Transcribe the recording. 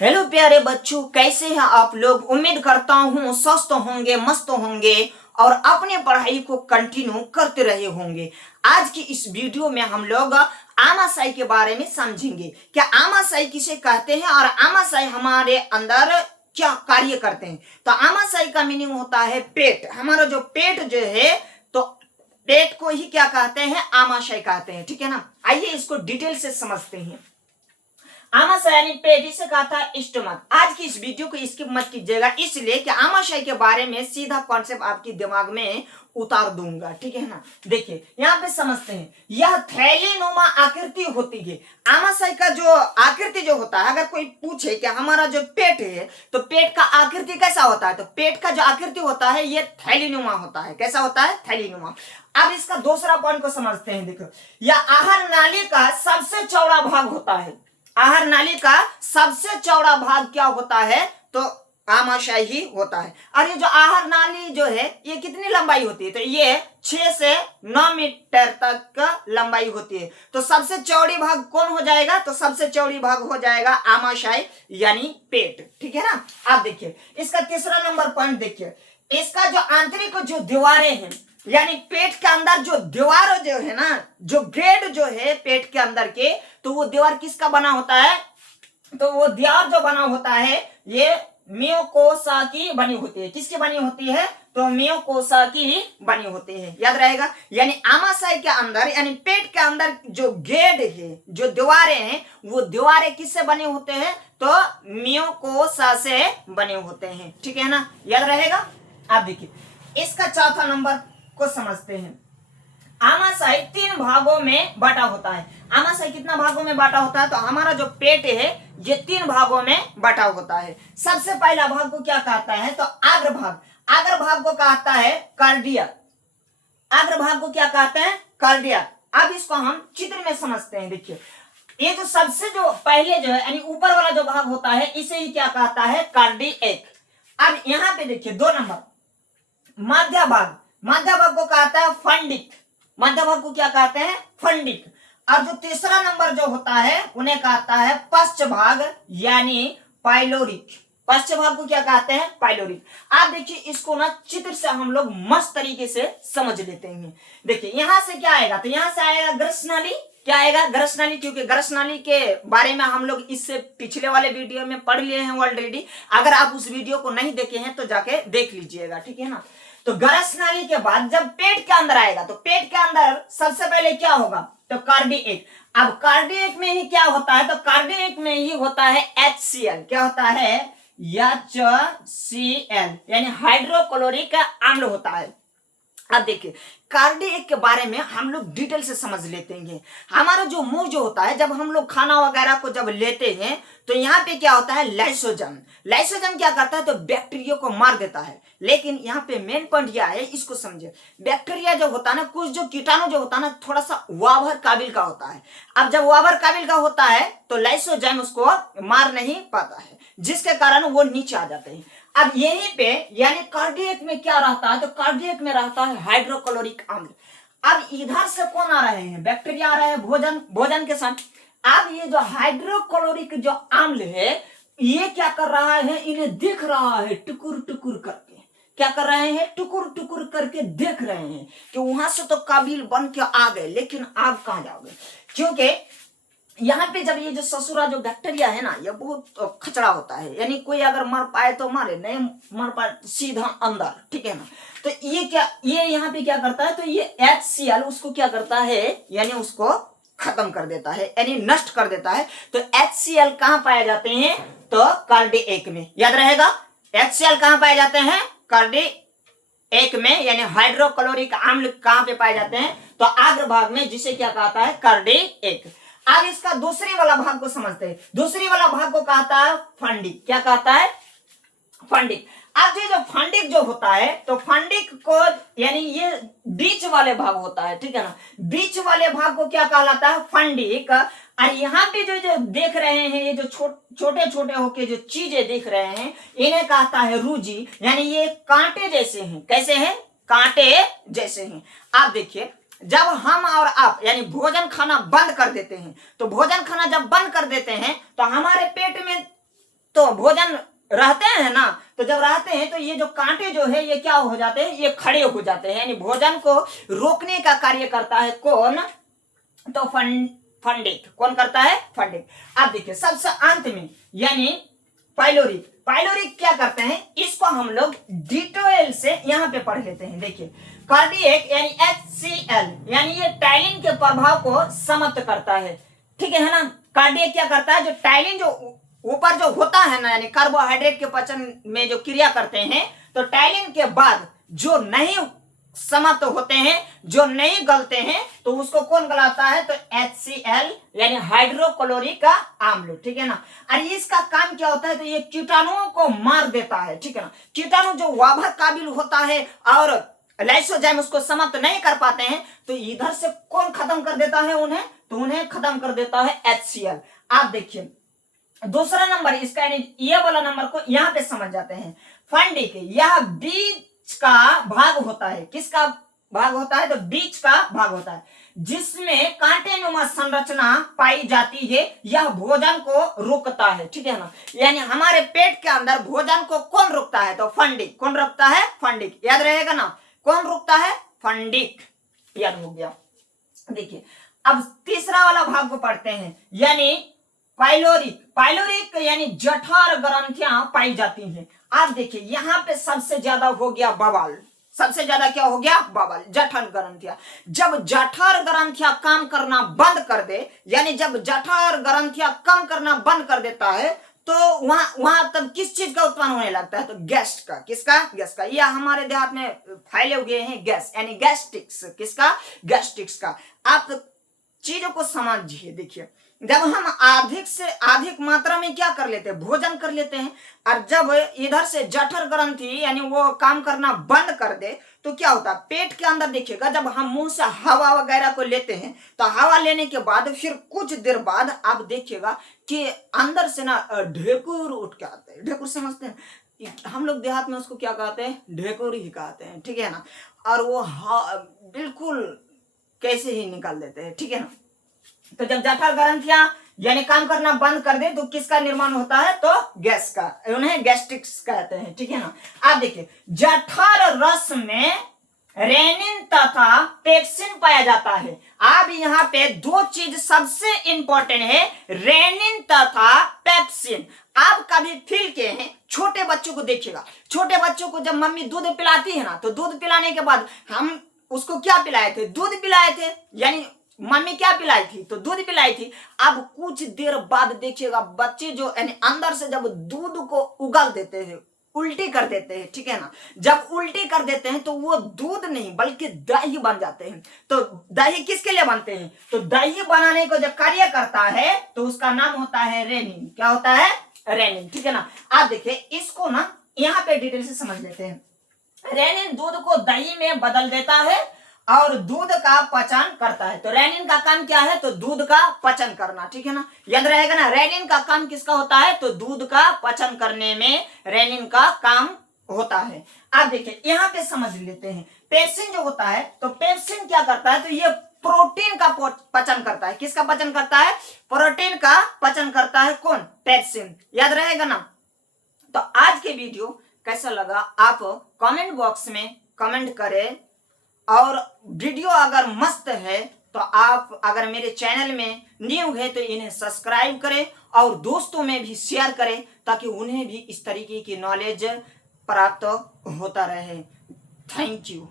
Hello प्यारे बच्चों, कैसे हैं आप लोग। उम्मीद करता हूँ स्वस्थ होंगे, मस्त होंगे और अपने पढ़ाई को कंटिन्यू करते रहे होंगे। आज की इस वीडियो में हम लोग आमाशय के बारे में समझेंगे। क्या आमाशय किसे कहते हैं और आमाशय हमारे अंदर क्या कार्य करते हैं। तो आमाशय का मीनिंग होता है पेट। हमारा जो पेट जो है, तो पेट को ही क्या कहते हैं, आमाशय कहते हैं। ठीक है ना। आइए इसको डिटेल से समझते हैं। आमाशय यानी पेट, जिसे कहा था स्टमक। आज की इस वीडियो को स्किप मत कीजिएगा, इसलिए कि आमाशय के बारे में सीधा कॉन्सेप्ट आपके दिमाग में उतार दूंगा। ठीक है ना। देखिए यहाँ पे समझते हैं, यह थैलीनुमा आकृति होती है। आमाशय का जो आकृति जो होता है, अगर कोई पूछे कि हमारा जो पेट है तो पेट का आकृति कैसा होता है, तो पेट का जो आकृति होता है ये थैलीनुमा होता है। कैसा होता है, थैलीनुमा। अब इसका दूसरा पॉइंट को समझते हैं। देखो, यह आहार नाली का सबसे चौड़ा भाग होता है। आहार नाली का सबसे चौड़ा भाग क्या होता है, तो आमाशय ही होता है। और ये जो आहार नाली जो है ये कितनी लंबाई होती है, तो ये 6 से 9 मीटर तक का लंबाई होती है। तो सबसे चौड़ी भाग कौन हो जाएगा, तो सबसे चौड़ी भाग हो जाएगा आमाशय यानी पेट। ठीक है ना। आप देखिए इसका तीसरा नंबर पॉइंट देखिए, इसका जो आंतरिक जो दीवारें हैं, यानी पेट के अंदर जो दीवार जो है ना, जो गेट जो है पेट के अंदर के, तो वो दीवार किसका बना होता है, तो वो दीवार जो बना होता है ये म्यूकोसा की बनी होती है। किसकी बनी होती है, तो म्यूकोसा की बनी होती है। याद रहेगा। यानी आमाशय के अंदर यानी पेट के अंदर जो गेट है, जो दीवारें हैं, वो दीवारें किससे बने होते हैं, तो म्यूकोसा से बने होते हैं। ठीक है ना। याद रहेगा। आप देखिए इसका चौथा नंबर को समझते हैं। आमाशय 3 भागों में बांटा होता है। आमाशय कितना भागों में बांटा होता है, तो हमारा जो पेट है ये 3 भागों में बांटा होता है। सबसे पहला भाग को क्या कहता है, तो आग्र भाग। आग्र भाग को कहता है कार्डियक। आग्र भाग को क्या कहते हैं, कार्डियक। अब इसको हम चित्र में समझते हैं। देखिए ये जो सबसे जो पहले जो है यानी ऊपर वाला जो भाग होता है इसे ही क्या कहता है, कार्डियक। अब यहाँ पे देखिए 2 नंबर मध्य भाग। मध्य भाग को कहता है फंडिक। मध्य भाग को क्या कहते हैं, फंडिक। और जो तीसरा नंबर जो होता है उन्हें कहता है पश्च भाग यानी पाइलोरिक। पश्च भाग को क्या कहते हैं, पाइलोरिक। आप देखिए इसको ना चित्र से हम लोग मस्त तरीके से समझ लेते हैं। देखिए यहां से क्या आएगा, तो यहां से आएगा ग्रसनाली। क्या आएगा, ग्रसनाली। क्योंकि ग्रसनाली के बारे में हम लोग इससे पिछले वाले वीडियो में पढ़ लिए हैं ऑलरेडी। अगर आप उस वीडियो को नहीं देखे हैं तो जाके देख लीजिएगा। ठीक है ना। तो ग्रसनाली के बाद जब पेट के अंदर आएगा, तो पेट के अंदर सबसे पहले क्या होगा, तो कार्डियक। अब कार्डियक में ही क्या होता है, तो कार्डियक में ही होता है HCl। क्या होता है, HCl यानी हाइड्रोक्लोरिक अम्ल होता है। अब देखिए कार्डियक के बारे में हम लोग डिटेल से समझ लेते हैं। हमारा जो मुंह जो होता है, जब हम लोग खाना वगैरह को जब लेते हैं तो यहाँ पे क्या होता है, लाइसोजम। लाइसोजम क्या करता है, तो बैक्टीरिया को मार देता है। लेकिन यहाँ पे मेन पॉइंट यह है, इसको समझे। बैक्टीरिया जो होता है ना, कुछ जो कीटाणु जो होता है ना, थोड़ा सा वावर काबिल का होता है। अब जब वावर काबिल का होता है तो लाइसोजम उसको मार नहीं पाता है, जिसके कारण वो नीचे आ जाते हैं। अब यहीं पे यानी कार्डियक में क्या रहता है, तो कार्डियक में रहता है हाइड्रोक्लोरिक अम्ल। अब इधर से कौन आ रहे हैं, बैक्टीरिया आ रहे हैं भोजन के साथ। अब ये जो हाइड्रोक्लोरिक जो अम्ल है ये क्या कर रहा है, इन्हें देख रहा है टुकुर टुकुर करके। क्या कर रहे हैं, टुकुर टुकुर करके देख रहे हैं कि वहां से तो काबिल बन के आ गए, लेकिन आप कहां जाओगे। क्योंकि यहाँ पे जब ये जो ससुरा जो बैक्टीरिया है ना, ये बहुत खचड़ा होता है। यानी कोई अगर मर पाए तो मारे, नहीं मर पाए तो सीधा अंदर। ठीक है ना। तो ये क्या, ये यहाँ पे क्या करता है, तो ये HCl उसको क्या करता है, यानी उसको खत्म कर देता है, यानी नष्ट कर देता है। तो HCl कहाँ पाए जाते हैं, तो कार्डियक में। याद रहेगा HCl कहाँ पाए जाते हैं, कार्डियक में। यानी हाइड्रोक्लोरिक अम्ल कहाँ पे पाए जाते हैं, तो आग्र भाग में, जिसे क्या कहता है, कार्डियक। अब इसका दूसरी वाला भाग को समझते हैं। दूसरी वाला भाग को कहता है फंडिक। क्या कहता है, फंडिक। अब ये जो फंडिक जो होता है, तो फंडिक को यानी ये बीच वाले भाग होता है। ठीक है ना। बीच वाले भाग को क्या कहलाता है, फंडिक। और यहाँ पे जो देख रहे हैं, ये जो छोटे छोटे होके जो चीजें देख रहे हैं, इन्हें कहता है रूजी। यानी ये कांटे जैसे हैं। कैसे हैं, कांटे जैसे हैं। आप देखिए जब हम और आप यानी भोजन खाना बंद कर देते हैं, तो भोजन खाना जब बंद कर देते हैं तो हमारे पेट में तो भोजन रहते हैं ना, तो जब रहते हैं तो ये जो कांटे जो है ये क्या हो जाते हैं, ये खड़े हो जाते हैं, यानी भोजन को रोकने का कार्य करता है कौन, तो फंडिक। कौन करता है, फंडिक। अब देखिए सबसे अंत में यानी पाइलोरिक। पाइलोरिक क्या करते हैं, इसको हम लोग डिटेल से यहाँ पे पढ़ लेते हैं। देखिए कार्डियक यानी HCl यानी ये टाइलिन के प्रभाव को समाप्त करता है, ठीक है ना। कार्डियक क्या करता है, जो टाइलिन जो ऊपर जो होता है ना, यानी कार्बोहाइड्रेट के पचन में जो क्रिया करते हैं, तो टाइलिन के बाद जो नहीं समाप्त होते हैं, जो नहीं गलते हैं, तो उसको कौन गलाता है, तो HCl यानी हाइड्रोक्लोरिक का अम्ल, ठीक है ना। और इसका काम क्या होता है, तो ये कीटाणुओं को मार देता है, ठीक है ना। कीटाणु जो वाभर काबिल होता है और लाइसोजाइम उसको समाप्त नहीं कर पाते हैं, तो इधर से कौन खत्म कर देता है उन्हें, तो उन्हें खत्म कर देता है HCl। आप देखिए दूसरा नंबर इसका, यानी ये वाला नंबर को यहां पे समझ जाते हैं। फंडिक यह बीज का भाग होता है, किसका भाग होता है, तो बीज का भाग होता है, जिसमें कांटेनुमा संरचना पाई जाती है। यह भोजन को रोकता है, ठीक है ना। यानी हमारे पेट के अंदर भोजन को कौन रोकता है, तो फंडिक। कौन रोकता है, फंडिक। याद रहेगा ना, कौन रोकता है, फंडिक। याद हो गया। देखिए अब तीसरा वाला भाग को पढ़ते हैं, यानी पाइलोरिक। पाइलोरिक यानी जठर ग्रंथियां पाई जाती हैं। आप देखिए यहां पे सबसे ज्यादा हो गया बवाल, सबसे ज्यादा क्या हो गया, बवाल, जठर ग्रंथियां। जब जठर ग्रंथियां काम करना बंद कर दे, यानी जब जठर ग्रंथियां कम करना बंद कर देता है, तो वहां तब किस चीज का उत्पन्न होने लगता है, तो गैस का। किसका, गैस का। यह हमारे देहात में फैले हुए हैं गैस, यानी गैस्ट्रिक्स। किसका, गैस्ट्रिक्स का। आप चीजों को समझिए। देखिए जब हम अधिक से अधिक मात्रा में क्या कर लेते हैं, भोजन कर लेते हैं, और जब इधर से जठर ग्रंथि यानी वो काम करना बंद कर दे, तो क्या होता है, पेट के अंदर देखिएगा, जब हम मुंह से हवा वगैरह को लेते हैं, तो हवा लेने के बाद फिर कुछ देर बाद आप देखिएगा कि अंदर से ना ढेकुर उठ के आते हैं। ढेकुर समझते हैं, हम लोग देहात में उसको क्या कहते हैं, ढेकुर ही कहते हैं, ठीक है ना। और वो बिल्कुल कैसे ही निकाल देते हैं, ठीक है ना। तो जब जठर ग्रंथियां यानी काम करना बंद कर दे, तो किसका निर्माण होता है, तो गैस का। उन्हें गैस्ट्रिक्स कहते हैं, ठीक है ना। आप देखिए जठर रस में रेनिन तथा पेप्सिन पाया जाता है। अब यहाँ पे दो चीज सबसे इंपॉर्टेंट है, रेनिन तथा पेप्सिन। आप कभी फील किए हैं, छोटे बच्चों को देखिएगा, छोटे बच्चों को जब मम्मी दूध पिलाती है ना, तो दूध पिलाने के बाद हम उसको क्या पिलाए थे, दूध पिलाए थे, यानी मम्मी क्या पिलाई थी, तो दूध पिलाई थी। अब कुछ देर बाद देखिएगा बच्चे जो यानी अंदर से जब दूध को उगल देते हैं, उल्टी कर देते हैं, ठीक है ना। जब उल्टी कर देते हैं तो वो दूध नहीं बल्कि दही बन जाते हैं। तो दही किसके लिए बनते हैं, तो दही बनाने को जब कार्य करता है तो उसका नाम होता है रेनिन। क्या होता है, रेनिन, ठीक है ना। आप देखिए इसको ना यहाँ पे डिटेल से समझ लेते हैं। रेनिन दूध को दही में बदल देता है और दूध का पचन करता है। तो रेनिन का काम क्या है, तो दूध का पचन करना, ठीक है ना। याद रहेगा ना, रेनिन का काम किसका होता है, तो दूध का पचन करने में रेनिन का काम होता है। आप देखिए यहाँ पे समझ लेते हैं, पेप्सिन जो होता है, तो पेप्सिन क्या करता है, तो ये प्रोटीन का पचन करता है। किसका पचन करता है, प्रोटीन का पचन करता है, कौन, पेप्सिन। याद रहेगा ना। तो आज के वीडियो कैसा लगा आप कमेंट बॉक्स में कमेंट करें, और वीडियो अगर मस्त है तो आप अगर मेरे चैनल में न्यू है तो इन्हें सब्सक्राइब करें और दोस्तों में भी शेयर करें, ताकि उन्हें भी इस तरीके की नॉलेज प्राप्त होता रहे। Thank you.